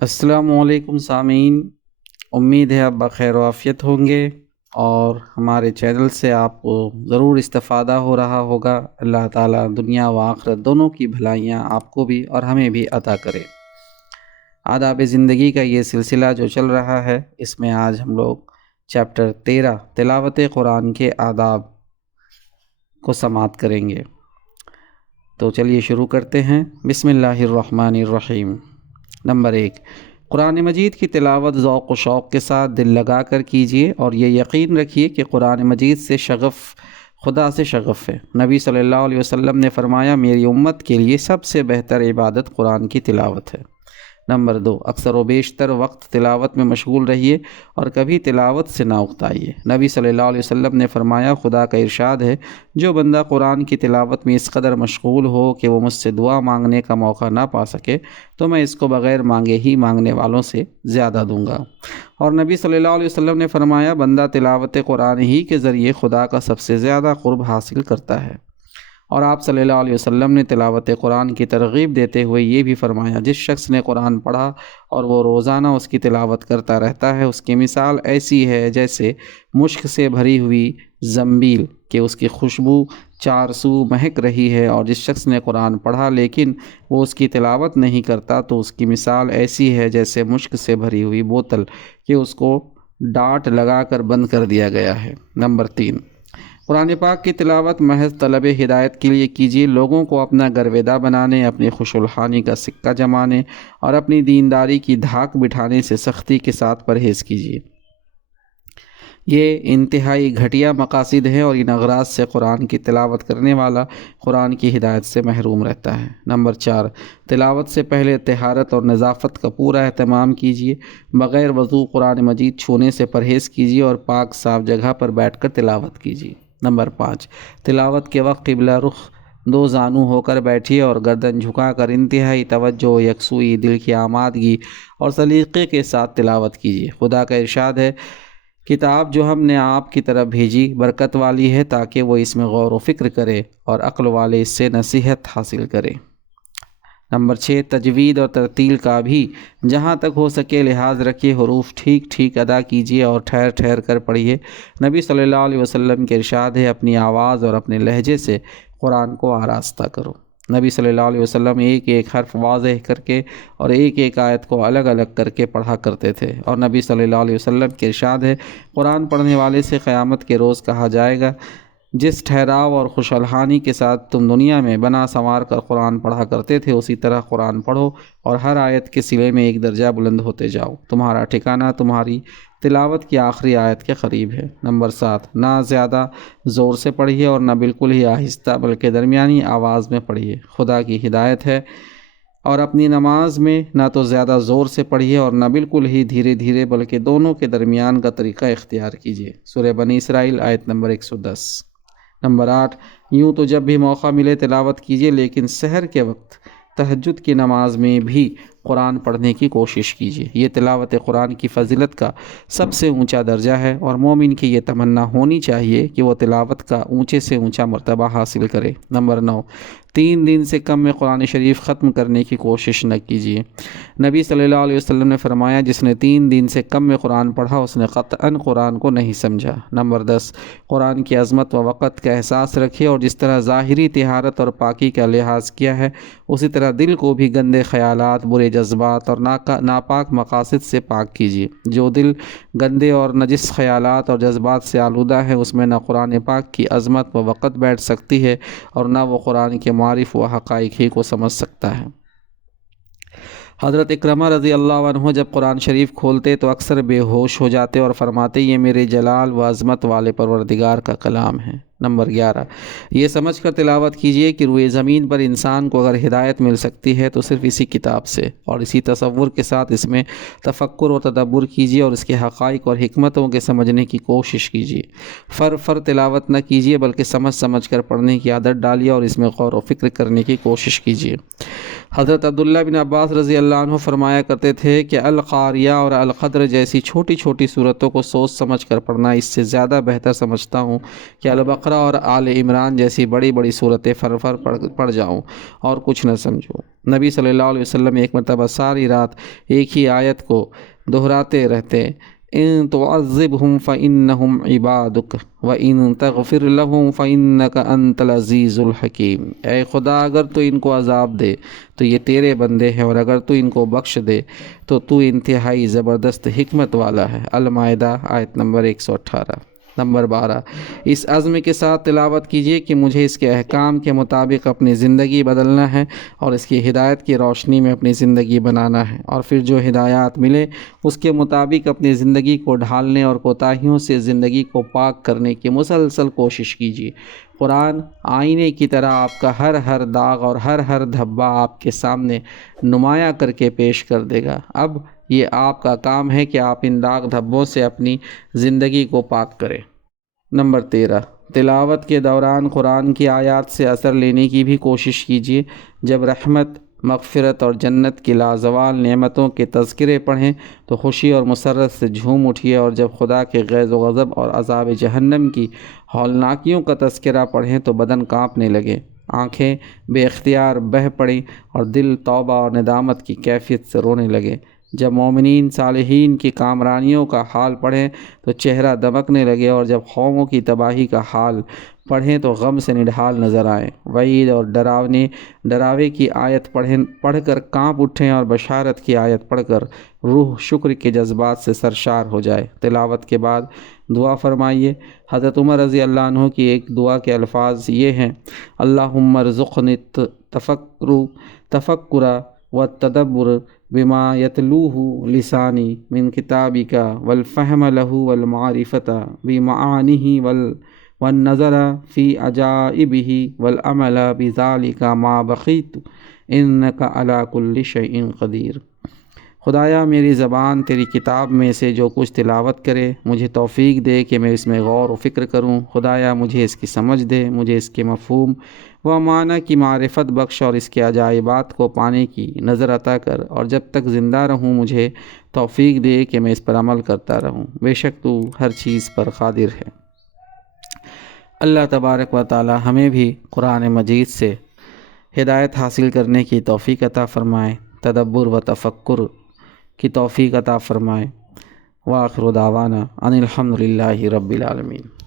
السلام علیکم سامعین، امید ہے آپ بخیر و عافیت ہوں گے اور ہمارے چینل سے آپ کو ضرور استفادہ ہو رہا ہوگا۔ اللہ تعالیٰ دنیا و آخرت دونوں کی بھلائیاں آپ کو بھی اور ہمیں بھی عطا کرے۔ آداب زندگی کا یہ سلسلہ جو چل رہا ہے، اس میں آج ہم لوگ چیپٹر 13 تلاوت قرآن کے آداب کو سماعت کریں گے۔ تو چلیے شروع کرتے ہیں۔ بسم اللہ الرحمن الرحیم۔ نمبر 1، قرآن مجید کی تلاوت ذوق و شوق کے ساتھ دل لگا کر کیجیے اور یہ یقین رکھیے کہ قرآن مجید سے شغف خدا سے شغف ہے۔ نبی صلی اللہ علیہ وسلم نے فرمایا، میری امت کے لیے سب سے بہتر عبادت قرآن کی تلاوت ہے۔ نمبر 2، اکثر و بیشتر وقت تلاوت میں مشغول رہیے اور کبھی تلاوت سے نہ اکتائیے۔ نبی صلی اللہ علیہ وسلم نے فرمایا، خدا کا ارشاد ہے، جو بندہ قرآن کی تلاوت میں اس قدر مشغول ہو کہ وہ مجھ سے دعا مانگنے کا موقع نہ پا سکے تو میں اس کو بغیر مانگے ہی مانگنے والوں سے زیادہ دوں گا۔ اور نبی صلی اللہ علیہ وسلم نے فرمایا، بندہ تلاوت قرآن ہی کے ذریعے خدا کا سب سے زیادہ قرب حاصل کرتا ہے۔ اور آپ صلی اللہ علیہ وسلم نے تلاوت قرآن کی ترغیب دیتے ہوئے یہ بھی فرمایا، جس شخص نے قرآن پڑھا اور وہ روزانہ اس کی تلاوت کرتا رہتا ہے، اس کی مثال ایسی ہے جیسے مشک سے بھری ہوئی زنبیل کہ اس کی خوشبو چار سو مہک رہی ہے، اور جس شخص نے قرآن پڑھا لیکن وہ اس کی تلاوت نہیں کرتا تو اس کی مثال ایسی ہے جیسے مشک سے بھری ہوئی بوتل کہ اس کو ڈاٹ لگا کر بند کر دیا گیا ہے۔ نمبر 3، قرآن پاک کی تلاوت محض طلب ہدایت کے لیے کیجیے۔ لوگوں کو اپنا گرویدہ بنانے، اپنی خوش الحانی کا سکہ جمانے اور اپنی دینداری کی دھاک بٹھانے سے سختی کے ساتھ پرہیز کیجیے۔ یہ انتہائی گھٹیا مقاصد ہیں اور ان اغراض سے قرآن کی تلاوت کرنے والا قرآن کی ہدایت سے محروم رہتا ہے۔ نمبر 4، تلاوت سے پہلے طہارت اور نظافت کا پورا اہتمام کیجیے۔ بغیر وضو قرآن مجید چھونے سے پرہیز کیجیے اور پاک صاف جگہ پر بیٹھ کر تلاوت کیجیے۔ نمبر 5، تلاوت کے وقت قبلہ رخ دو زانو ہو کر بیٹھیے اور گردن جھکا کر انتہائی توجہ، یکسوئی، دل کی آمادگی اور سلیقے کے ساتھ تلاوت کیجیے۔ خدا کا ارشاد ہے، کتاب جو ہم نے آپ کی طرف بھیجی برکت والی ہے تاکہ وہ اس میں غور و فکر کرے اور عقل والے اس سے نصیحت حاصل کرے۔ نمبر 6، تجوید اور ترتیل کا بھی جہاں تک ہو سکے لحاظ رکھیے۔ حروف ٹھیک ٹھیک ادا کیجیے اور ٹھہر ٹھہر کر پڑھیے۔ نبی صلی اللہ علیہ وسلم کے ارشاد ہے، اپنی آواز اور اپنے لہجے سے قرآن کو آراستہ کرو۔ نبی صلی اللہ علیہ وسلم ایک ایک حرف واضح کر کے اور ایک ایک آیت کو الگ الگ کر کے پڑھا کرتے تھے۔ اور نبی صلی اللہ علیہ وسلم کے ارشاد ہے، قرآن پڑھنے والے سے قیامت کے روز کہا جائے گا، جس ٹھہراؤ اور خوش الحانی کے ساتھ تم دنیا میں بنا سنوار کر قرآن پڑھا کرتے تھے، اسی طرح قرآن پڑھو اور ہر آیت کے سلے میں ایک درجہ بلند ہوتے جاؤ۔ تمہارا ٹھکانہ تمہاری تلاوت کی آخری آیت کے قریب ہے۔ نمبر 7، نہ زیادہ زور سے پڑھیے اور نہ بالکل ہی آہستہ بلکہ درمیانی آواز میں پڑھیے۔ خدا کی ہدایت ہے، اور اپنی نماز میں نہ تو زیادہ زور سے پڑھیے اور نہ بالکل ہی دھیرے دھیرے بلکہ دونوں کے درمیان کا طریقہ اختیار کیجیے۔ سورہ بنی اسرائیل آیت نمبر 110۔ نمبر 8، یوں تو جب بھی موقع ملے تلاوت کیجیے، لیکن سحر کے وقت تہجد کی نماز میں بھی قرآن پڑھنے کی کوشش کیجیے۔ یہ تلاوت قرآن کی فضیلت کا سب سے اونچا درجہ ہے اور مومن کی یہ تمنا ہونی چاہیے کہ وہ تلاوت کا اونچے سے اونچا مرتبہ حاصل کرے۔ نمبر 9، 3 دن سے کم میں قرآن شریف ختم کرنے کی کوشش نہ کیجیے۔ نبی صلی اللہ علیہ وسلم نے فرمایا، جس نے 3 دن سے کم میں قرآن پڑھا اس نے قطعاً قرآن کو نہیں سمجھا۔ نمبر 10، قرآن کی عظمت و وقت کا احساس رکھیے اور جس طرح ظاہری طہارت اور پاکی کا لحاظ کیا ہے اسی طرح دل کو بھی گندے خیالات، برے جذبات اور ناپاک مقاصد سے پاک کیجیے۔ جو دل گندے اور نجس خیالات اور جذبات سے آلودہ ہے اس میں نہ قرآن پاک کی عظمت و وقت بیٹھ سکتی ہے اور نہ وہ قرآن کے معارف و حقائق ہی کو سمجھ سکتا ہے۔ حضرت اکرمہ رضی اللہ عنہ جب قرآن شریف کھولتے تو اکثر بے ہوش ہو جاتے اور فرماتے، یہ میرے جلال و عظمت والے پروردگار کا کلام ہے۔ نمبر 11، یہ سمجھ کر تلاوت کیجیے کہ روئے زمین پر انسان کو اگر ہدایت مل سکتی ہے تو صرف اسی کتاب سے، اور اسی تصور کے ساتھ اس میں تفکر و تدبر کیجیے اور اس کے حقائق اور حکمتوں کے سمجھنے کی کوشش کیجیے۔ فر تلاوت نہ کیجیے بلکہ سمجھ سمجھ کر پڑھنے کی عادت ڈالیے اور اس میں غور و فکر کرنے کی کوشش کیجیے۔ حضرت عبداللہ بن عباس رضی اللہ عنہ فرمایا کرتے تھے کہ القاریہ اور القدر جیسی چھوٹی چھوٹی صورتوں کو سوچ سمجھ کر پڑھنا اس سے زیادہ بہتر سمجھتا ہوں کہ البقرہ بقرہ اور آل عمران جیسی بڑی بڑی صورتیں پڑھ جاؤں اور کچھ نہ سمجھوں۔ نبی صلی اللہ علیہ وسلم ایک مرتبہ ساری رات ایک ہی آیت کو دہراتے رہتے، ان تعذبہم فإنہم عبادک وإن تغفر لہم فإنک انت العزیز الحکیم۔ اے خدا، اگر تو ان کو عذاب دے تو یہ تیرے بندے ہیں، اور اگر تو ان کو بخش دے تو انتہائی زبردست حکمت والا ہے۔ المائدہ آیت نمبر 118۔ نمبر 12، اس عزم کے ساتھ تلاوت کیجیے کہ مجھے اس کے احکام کے مطابق اپنی زندگی بدلنا ہے اور اس کی ہدایت کی روشنی میں اپنی زندگی بنانا ہے، اور پھر جو ہدایات ملے اس کے مطابق اپنی زندگی کو ڈھالنے اور کوتاہیوں سے زندگی کو پاک کرنے کی مسلسل کوشش کیجیے۔ قرآن آئینے کی طرح آپ کا ہر داغ اور ہر دھبہ آپ کے سامنے نمایاں کر کے پیش کر دے گا۔ اب یہ آپ کا کام ہے کہ آپ ان داغ دھبوں سے اپنی زندگی کو پاک کریں۔ نمبر 13، تلاوت کے دوران قرآن کی آیات سے اثر لینے کی بھی کوشش کیجیے۔ جب رحمت، مغفرت اور جنت کی لازوال نعمتوں کے تذکرے پڑھیں تو خوشی اور مسرت سے جھوم اٹھیے، اور جب خدا کے غیظ و غضب اور عذاب جہنم کی ہولناکیوں کا تذکرہ پڑھیں تو بدن کانپنے لگے، آنکھیں بے اختیار بہہ پڑیں اور دل توبہ اور ندامت کی کیفیت سے رونے لگے۔ جب مومنین صالحین کی کامرانیوں کا حال پڑھیں تو چہرہ دمکنے لگے، اور جب قوموں کی تباہی کا حال پڑھیں تو غم سے نڈھال نظر آئیں۔ وعید اور ڈراوے کی آیت پڑھ کر کانپ اٹھیں، اور بشارت کی آیت پڑھ کر روح شکر کے جذبات سے سرشار ہو جائے۔ تلاوت کے بعد دعا فرمائیے۔ حضرت عمر رضی اللہ عنہ کی ایک دعا کے الفاظ یہ ہیں: اللہم ارزقنی تفکر والتدبر بما یتلوہ لسانی من کتابک والفہم لہ والمعرفۃ بمعانیہ والنظر فی عجائبہ والعمل بذالک ما بقیت انک علی کل شیء قدیر۔ خدایا، میری زبان تیری کتاب میں سے جو کچھ تلاوت کرے مجھے توفیق دے کہ میں اس میں غور و فکر کروں۔ خدایا، مجھے اس کی سمجھ دے، مجھے اس کے مفہوم و معنی کی معرفت بخش، اور اس کے عجائبات کو پانے کی نظر عطا کر، اور جب تک زندہ رہوں مجھے توفیق دے کہ میں اس پر عمل کرتا رہوں۔ بے شک تو ہر چیز پر قادر ہے۔ اللہ تبارک و تعالی ہمیں بھی قرآن مجید سے ہدایت حاصل کرنے کی توفیق عطا فرمائے، تدبر و تفکر کی توفیق عطا فرمائے۔ وآخر دعوانا ان الحمد للہ رب العالمین۔